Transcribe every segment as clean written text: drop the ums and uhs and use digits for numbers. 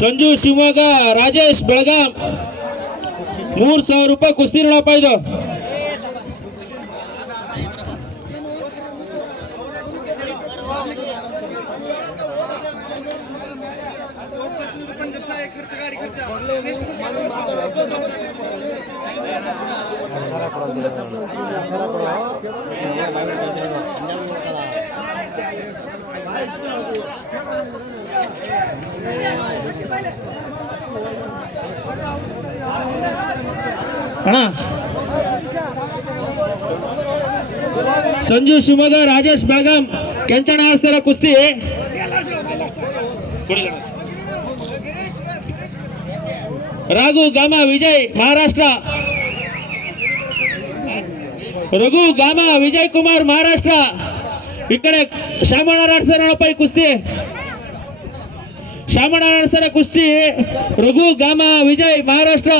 ಸಂಜು ಶಿವಮೊಗ್ಗ, ರಾಜೇಶ್ ಬೆಳಗಾಂ 3000 ರೂಪಾಯಿ ಕುಸ್ತಿ ನೋಡಪ್ಪ ಇದು. ಸಂಜು ಶಿವಮೊಗ್ಗ, ರಾಜೇಶ್ ಬೆಳಗಾಂ ಕೆಂಚಣ್ಣ ಆಡ್ಸ್ತಾರ ಕುಸ್ತಿ. ರಾಘು ಗಾಮ ವಿಜಯ್ ಮಹಾರಾಷ್ಟ್ರ. ರಘು ಗಾಮ ವಿಜಯ್ ಕುಮಾರ್ ಮಹಾರಾಷ್ಟ್ರ. ಈ ಕಡೆ ಶಾಮಣ್ಣ ಆಡ್ಸ್ತಾರ ನೋಡಪ್ಪ ಈ ಕುಸ್ತಿ. ಶಾಮಣ್ಣ ಆಡ್ಸ್ತಾರ ಕುಸ್ತಿ. ರಘು ಗಾಮ ವಿಜಯ್ ಮಹಾರಾಷ್ಟ್ರ.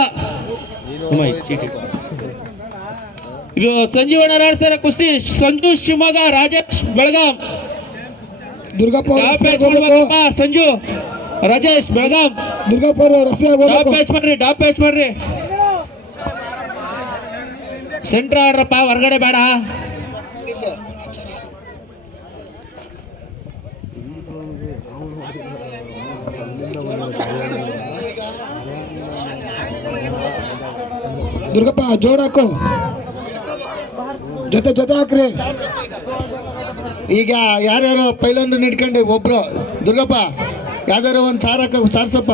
ಇದು ಸಂಜೀವಣ್ಣ ಆಡ್ಸ್ತಾರ ಕುಸ್ತಿ. ಸಂಜು ಶಿವಮೊಗ್ಗ, ರಾಜೇಶ್ ಬೆಳಗಾಂ. ದುರ್ಗಪ್ಪ ಸಂಜು ರಾಜೇಶ್ ಬೆಳಗಾಂ. ದುರ್ಗಪ್ಪ ಟಾಪ್ ಪ್ಯಾಚ್ ಮಾಡ್ರಿ. ಸೆಂಟ್ರ್ ಆಡ್ರಪ್ಪ, ಹೊರಗಡೆ ಬೇಡ. ದುರ್ಗಪ್ಪ ಜೋಡಾಕು, ಜೊತೆ ಜೊತೆ ಹಾಕ್ರಿ. ಈಗ ಯಾರ್ಯಾರು ಪೈಲೊಂದು ನಿಡ್ಕೊಂಡು ಒಬ್ರು ದುರ್ಗಪ್ಪ ಯಾವ್ದಾರು ಒಂದು ಸಾರ್ಸಪ್ಪ.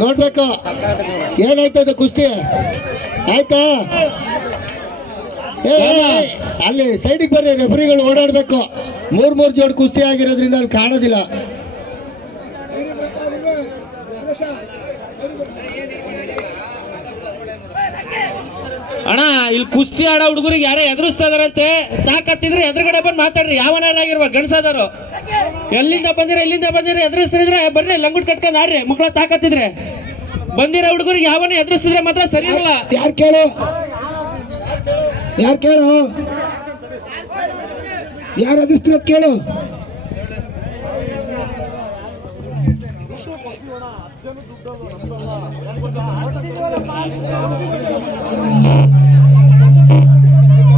ನೋಡ್ಬೇಕು ಏನಾಯ್ತದ ಕುಸ್ತಿ ಆಯ್ತಾ. ಅಲ್ಲಿ ಸೈಡಿಗೆ ಬರ್ರಿ, ರೆಫರಿಗಳು ಓಡಾಡ್ಬೇಕು. ಮೂರ್ ಜೋಡ್ ಕುಸ್ತಿ ಆಗಿರೋದ್ರಿಂದ ಅಲ್ಲಿ ಕಾಣೋದಿಲ್ಲ. ಅಣ್ಣ ಇಲ್ಲಿ ಕುಸ್ತಿ ಆಡೋ ಹುಡುಗರಿಗೆ ಯಾರೋ ಎದುರಿಸ್ತಾ ಇದಾರಂತೆ. ತಾಕತ್ತಿದ್ರೆ ಎದುರುಗಡೆ ಬಂದು ಮಾತಾಡ್ರಿ. ಯಾವನಾಗಿರ್ಬೇಕು ಗಂಡಸಾದರು. ಎಲ್ಲಿಂದ ಬಂದಿರ ಎದುರಿಸ್ತಿದ್ರೆ ಬರ್ರಿ, ಲಂಗುಟ್ ಕಟ್ಕೊಂಡು ಆಡ್ರಿ. ಮಕ್ಕಳ ತಾಕತ್ತಿದ್ರೆ ಬಂದಿರೋ ಹುಡುಗರಿಗೆ ಯಾವನ ಎದುರಿಸಿದ್ರೆ ಮಾತ್ರ ಸರಿ ಇರಲ್ಲ. ಯಾರು ಕೇಳು ಯಾರು ಎದುರಿಸ್ತಿರೋದು ಕೇಳು.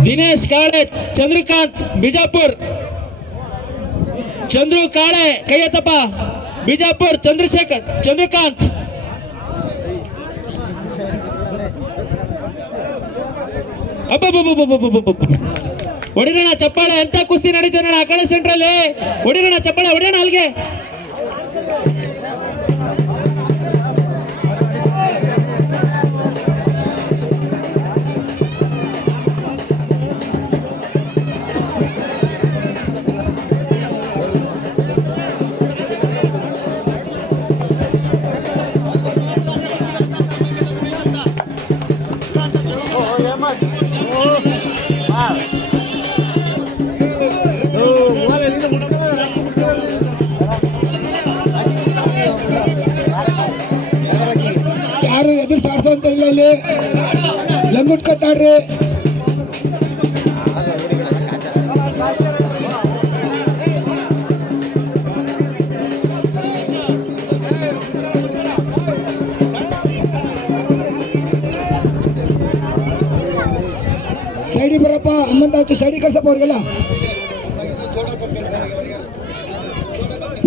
ದಿನೇಶ್ ಕಾಳೆ, ಚಂದ್ರಕಾಂತ್ ಬಿಜಾಪುರ್. ಚಂದ್ರು ಕಾಳೆ ಕೈ ಎತ್ತಪ್ಪ. ಬಿಜಾಪುರ್ ಚಂದ್ರಕಾಂತ್. ಹೊಡಿರೋಣ ಚಪ್ಪಾಳೆ. ಎಂತ ಕುಸ್ತಿ ನಡೀತಾನೆ ಆ ಕಡೆ ಸೆಂಟ್ರಲ್ಲಿ. ಹೊಡಿರೋಣ ಚಪ್ಪಾಳೆ, ಹೊಡಿಯೋಣ ಅಲ್ಲಿಗೆ. ಯಾರು ಎದುರು ಸಾರಿಸೋಂತ ಇಲ್ಲ. ಅಲ್ಲಿ ಲಂಗುಟ್ ಕಟ್ಟಾಡ್ರಿ. ಸೈಡಿ ಬರಪ್ಪ. ಹಮ್ಮಂತಾಯ್ತು ಸೈಡಿ ಕಳ್ಸಪ್ಪ ಅವ್ರಿಗೆಲ್ಲ.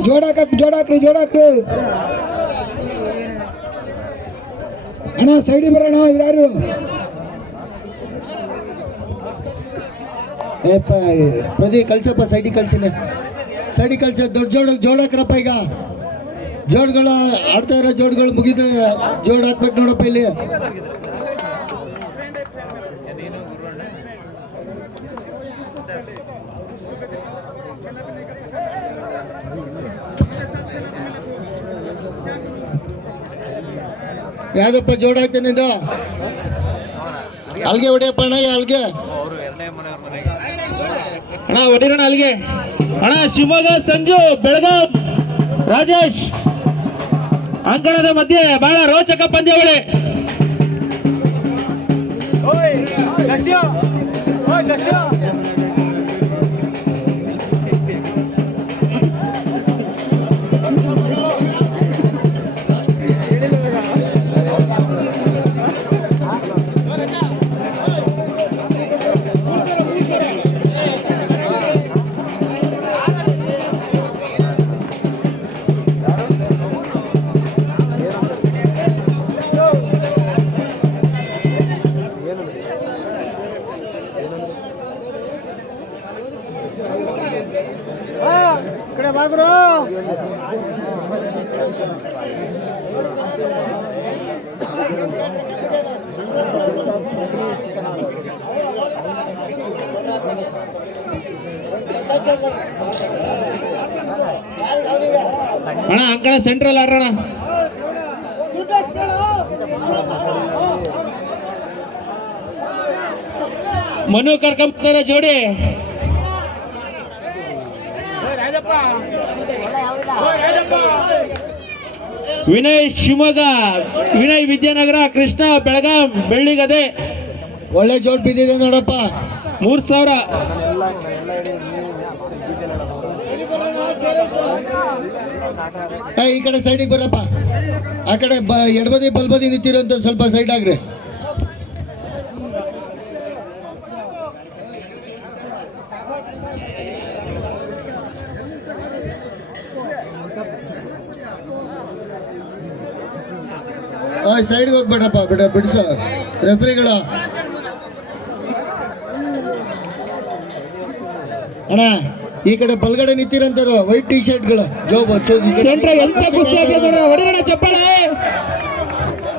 ಜೋಡಾಕ್ರಿ. ಅಣ್ಣ ಸೈಡಿಗೆ ಬರೋಣ ಯಾರು ಪ್ರದೀಪ್ ಕಳ್ಸಪ್ಪ, ಸೈಡಿಗೆ ಕಳ್ಸಿಲ್ಲ, ಸೈಡಿಗೆ ಕಳ್ಸ. ದೊಡ್ಡ ಜೋಡಾಕ್ರಪ್ಪ. ಈಗ ಜೋಡ್ಗಳು ಆಡ್ತಾ ಇರೋ ಜೋಡ್ಗಳು ಮುಗಿದ್ರೆ ಜೋಡ್ ಹಾಕ್ಬೇಕು ನೋಡಪ್ಪ ಇಲ್ಲಿ. ಯಾವ್ದಪ್ಪ ಜೋಡ್ ಹಾಕ್ತೇನೆ ಇದು? ಅಲ್ಗೆ ಹೊಡಿಯಪ್ಪ ಅಣ್ಣ, ಅಲ್ಗೆ ಅಣ್ಣ ಹೊಡಿರೋಣ ಅಲ್ಲಿಗೆ. ಅಣ್ಣ ಶಿವಮೊಗ್ಗ ಸಂಜು, ಬೆಳಗಾವ್ ರಾಜೇಶ್ ಅಂಕಣದ ಮಧ್ಯೆ ಬಹಳ ರೋಚಕ ಪಂದ್ಯಾವಳಿ. ಅಣ್ಣ ಅಂಕಣ ಸೆಂಟ್ರಲ್ ಆಡೋಣ. ಮನು ಕರ್ಕೊಂಬರ್ತಾರೆ ಜೋಡಿ. ವಿನಯ್ ಶಿವಮೊಗ್ಗ, ವಿನಯ್ ವಿದ್ಯಾನಗರ, ಕೃಷ್ಣ ಬೆಳಗಾಂ ಬೆಳ್ಳಿಗದೆ. ಒಳ್ಳೆ ಜೋಡ್ ಬಿದ್ದಿದೆ ನೋಡಪ್ಪ. 3000. ಈ ಕಡೆ ಸೈಡಿಗೆ ಬರಪ್ಪ. ಆ ಕಡೆ ಎಡಬದಿ ಬಲ್ಬದಿ ನಿಂತಿರೋಂಥ ಸ್ವಲ್ಪ ಸೈಡ್ ಆಗ್ರಿ. ಸೈಡ್ಗೆ ಹೋಗ್ಬೇಡಪ್ಪ, ಬಿಡಿಸ ರೆಫ್ರಿಗಳು. ಅಣ್ಣ ಈ ಕಡೆ ಬಲ್ಗಡೆ ನಿಂತಿರಂತಾರು ವೈಟ್ ಟಿ ಶರ್ಟ್ಗಳು ಸೆಂಟ್ರಲ್ ಎಂತ ಕುಸ್ತಿ ಹಾಕಿದ್ದಾರೆ. ಹೊಡಿರೋಣ ಚಪ್ಪಾಳೆ.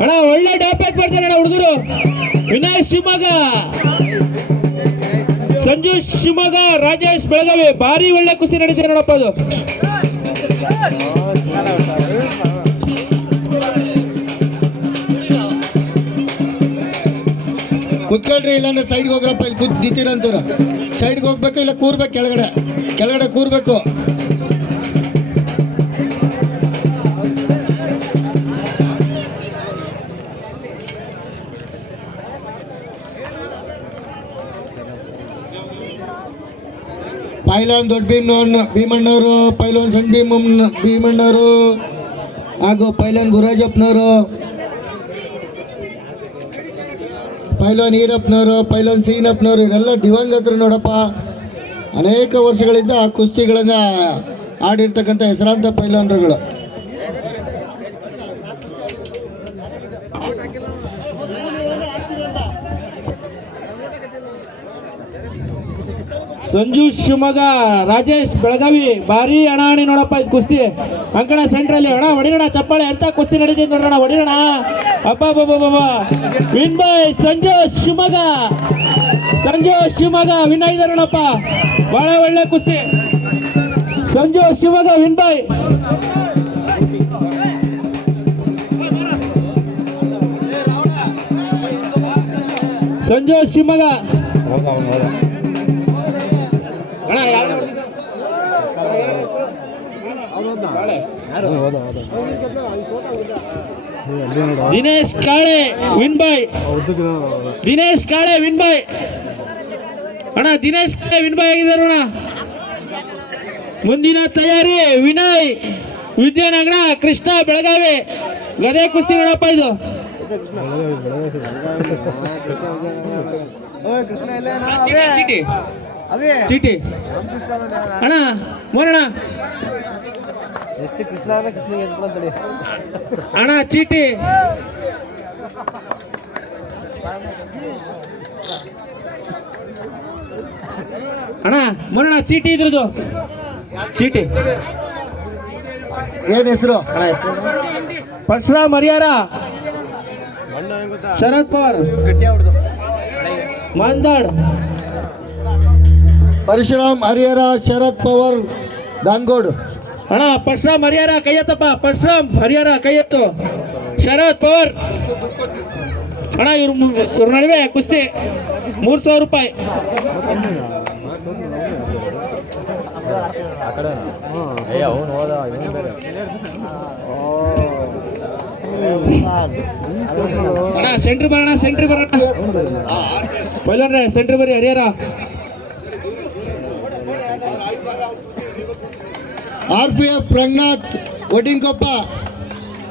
ಅಣ್ಣ ಒಳ್ಳೆ ಡ್ಯಾಪೇಜ್ ಬರ್ತಾರೆ ಅಣ್ಣ ಹುಡುಗರು. ವಿನಯ್ ಶಿವಮೊಗ್ಗ, ಸಂಜು ಶಿವಮೊಗ್ಗ, ರಾಜೇಶ್ ಬೆಳಗಾವಿ. ಭಾರಿ ಒಳ್ಳೆ ಕುಸ್ತಿ ನಡೀತಿದೆ ನೋಡಪ್ಪ ಅದು. ಕುತ್ಕೊಳ್ರಿ, ಇಲ್ಲಾಂದ್ರೆ ಸೈಡ್ಗೆ ಹೋಗ್ರಪ್ಪ. ಇಲ್ಲಿ ಕೂತ್ ನಿಂತಿರಂತಾರ ಸೈಡ್ಗೆ ಹೋಗ್ಬೇಕು, ಇಲ್ಲ ಕೂರ್ಬೇಕು. ಕೆಳಗಡೆ ಕೂರ್ಬೇಕು. ಪೈಲಾನ್ ದೊಡ್ಡ ಭೀಮಣ್ಣವರು, ಪೈಲಾನ್ ಸಣ್ಣ ಭೀಮಣ್ಣವರು ಹಾಗೂ ಪೈಲಾನ್ ಗುರಾಜಪ್ಪನವರು, ಪೈಲಾನ್ ಈರಪ್ಪನವರು, ಪೈಲಾನ್ ಸೀನಪ್ಪನವರು, ಇವರೆಲ್ಲ ದಿವಂಗತರು ನೋಡಪ್ಪ. ಅನೇಕ ವರ್ಷಗಳಿಂದ ಆ ಕುಸ್ತಿಗಳನ್ನು ಆಡಿರ್ತಕ್ಕಂಥ ಹೆಸರಾಂತ ಪೈಲಾನ್ರುಗಳು. ಸಂಜು ಶಿವಮೊಗ್ಗ, ರಾಜೇಶ್ ಬೆಳಗಾವಿ. ಭಾರಿ ಹಣಾಹಣಿ ನೋಡಪ್ಪ ಇದು ಕುಸ್ತಿ. ಅಂಕಣ ಸೆಂಟ್ರಲ್ಲಿ ಅಣ್ಣ ಹೊಡಿರೋಣ ಚಪ್ಪಾಳೆ. ಅಂತ ಕುಸ್ತಿ ನಡೀತಿದೆ ನೋಡೋಣ, ಹೊಡಿರೋಣ. ಅಬ್ಬ win by Sanju Shivamogga. Sanju Shivamogga win ಆಗಿದ್ದಾರೆ ನೋಡಪ್ಪ. ಬಹಳ ಒಳ್ಳೆ ಕುಸ್ತಿ. Sanju Shivamogga win by. ಸಂಜು ಶಿವಮೊಗ್ಗ. ಅಣ್ಣ Dinesh Kale win by. Dinesh Kale win by. ಅಣ್ಣ ದಿನೇಶ್ ಕಾಳೆ ವಿನ್ ಬೈ ಆಗಿದ್ದಾರೆ ಅಣ್ಣ. ಮುಂದಿನ ತಯಾರಿ ವಿನಯ್ ವಿದ್ಯಾನಗರ, ಕೃಷ್ಣ ಬೆಳಗಾವಿ. ಗದೆ ಕುಸ್ತಿ ನೋಡಪ್ಪ ಇದು. ಚೀಟಿ ಅಣ್ಣ ಮೋನಣ್ಣ ಎಷ್ಟು ಕೃಷ್ಣ ಕೃಷ್ಣ ಅಣ್ಣ ಚೀಟಿ ಅಣ್ಣ ಮರಣ ಚೀಟಿ ಇದ್ರದ್ದು ಚೀಟಿ ಏನ್ ಹೆಸರು? ಪರಶುರಾಮ್ ಹರಿಹರ, ಶರದ್ ಪವಾರ್ ಮಾಂದಾಡ್, ಪರಶುರಾಮ್ ಹರಿಹರ, ಶರದ್ ಪವಾರ್ ದಾನ್ಗೋಡ್. ಅಣ್ಣ ಪರಶುರಾಮ್ ಹರಿಹರ ಕೈ ಎತ್ತಪ್ಪ, ಪರಶುರಾಮ್ ಹರಿಹರ ಕೈ ಎತ್ತು, ಶರದ್ ಪವಾರ್ ಅಣ್ಣ ಇವ್ರ ನಡುವೆ ಕುಸ್ತಿ 3,000 ರೂಪಾಯಿ. ಅಣ್ಣ ಸೆಂಟ್ರಿ ಬರೋಣ, ಸೆಂಟ್ರಿ ಬರೋಣ ಪೈಲನ್ರೆ, ಸೆಂಟ್ರಿ ಬರ್ರಿ ಹರಿಹರ. RPF ರಂಗನಾಥ್ ಒಡ್ಡಿಂಕೊಪ್ಪ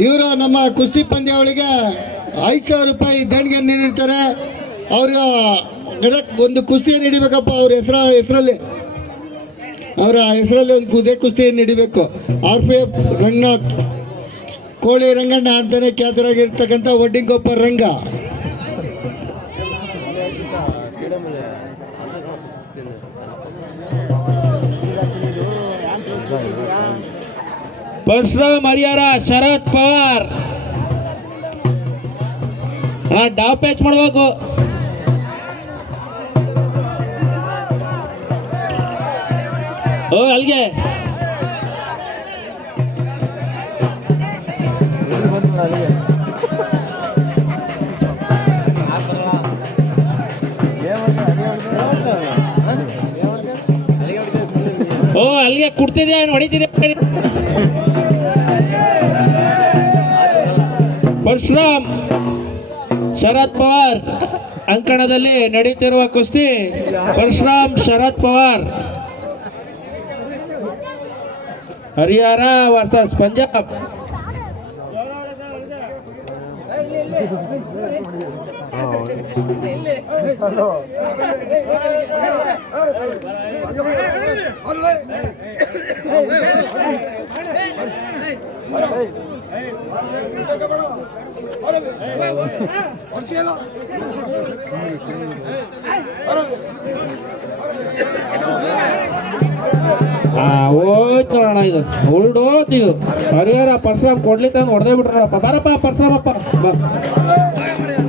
ಇವರು ನಮ್ಮ ಕುಸ್ತಿ ಪಂದ್ಯಾವಳಿಗೆ 5,000 ರೂಪಾಯಿ ದೇಣಿಗೆ ನೀಡಿರ್ತಾರೆ. ಅವ್ರಿಗೆ ಒಂದು ಕುಸ್ತಿ ನಡಿಬೇಕಪ್ಪ, ಅವ್ರ ಹೆಸರಲ್ಲಿ ಅವರ ಹೆಸರಲ್ಲಿ ಒಂದು ಕುಸ್ತಿ ನಡಿಬೇಕು. RPF ರಂಗನಾಥ್ ಕೋಳಿ ರಂಗಣ್ಣ ಅಂತಾನೆ ಖ್ಯಾತರಾಗಿರ್ತಕ್ಕಂಥ ಒಡ್ಡಿಂಕೊಪ್ಪ ರಂಗ. ಪರಶುರಾಮ್ ಹರಿಹರ, ಶರದ್ ಪವಾರ್ ಡಾವ್ ಪ್ಯಾಚ್ ಮಾಡ್ಬೇಕು. ಓ ಅಲ್ಲಿಗೆ ಓ ಅಲ್ಲಿಗೆ ಕುಡ್ತಿದ್ಯಾ ಹೊಡಿತಿದ್ಯಾ? ಪರಶುರಾಮ್ ಶರದ್ ಪವಾರ್ ಅಂಕಣದಲ್ಲಿ ನಡೆಯುತ್ತಿರುವ ಕುಸ್ತಿ ಪರಶುರಾಮ್ ಶರದ್ ಪವಾರ್ ಹರಿಹರ ವರ್ಸಸ್ ಪಂಜಾಬ್. ಹೋಯ್ತು ಅಣ್ಣ, ಇದು ಉಲ್ಡೋತ್ ಇದು. ಹರಿಹರ ಪರಶುರಾಮ್ ಕೊಡ್ಲಿ ತಂದು ಹೊಡೆದೇ ಬಿಟ್ರಪ್ಪ. ಬರಪ್ಪ ಪರಶುರಾಮಪ್ಪ ಬಾ,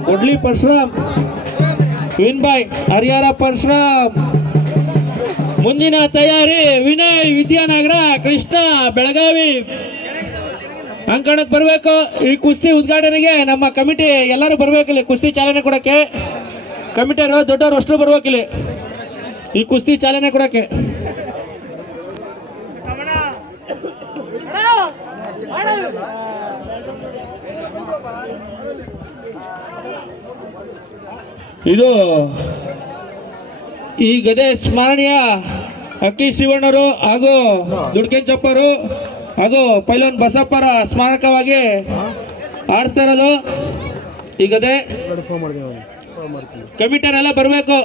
ಕೊಡ್ಲಿ ಪರಶುರಾಮ್ ವಿನ್ ಬಾಯ್ ಹರಿಹರ ಪರಶುರಾಮ್. ಮುಂದಿನ ತಯಾರಿ ವಿನಯ್ ವಿದ್ಯಾನಗರ, ಕೃಷ್ಣ ಬೆಳಗಾವಿ ಅಂಕಣಕ್ಕೆ ಬರಬೇಕು. ಈ ಕುಸ್ತಿ ಉದ್ಘಾಟನೆಗೆ ನಮ್ಮ ಕಮಿಟಿ ಎಲ್ಲರೂ ಬರ್ಬೇಕಿಲ್ಲ, ಕುಸ್ತಿ ಚಾಲನೆ ಕೊಡಕ್ಕೆ. ಕಮಿಟಿಯವರು ದೊಡ್ಡವರು ಅಷ್ಟು ಬರ್ಬೇಕಿಲ್ಲ ಈ ಕುಸ್ತಿ ಚಾಲನೆ ಕೊಡಕ್ಕೆ. ಇದು ಈ ಗದೆ ಸ್ಮರಣೀಯ ಅಕ್ಕಿ ಶಿವಣ್ಣರು ಹಾಗೂ ದುಡ್ಕೆಂಚಪ್ಪರು ಹಾಗೂ ಪೈಲನ್ ಬಸಪ್ಪರ ಸ್ಮಾರಕವಾಗಿ ಆಡಿಸ್ತಾ ಇರೋದು ಈ ಗದೆ. ಕಮಿಟಿಯರೆಲ್ಲ ಬರಬೇಕು.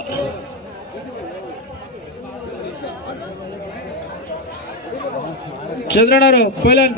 ಚಂದ್ರಣ್ಣರು ಪೈಲನ್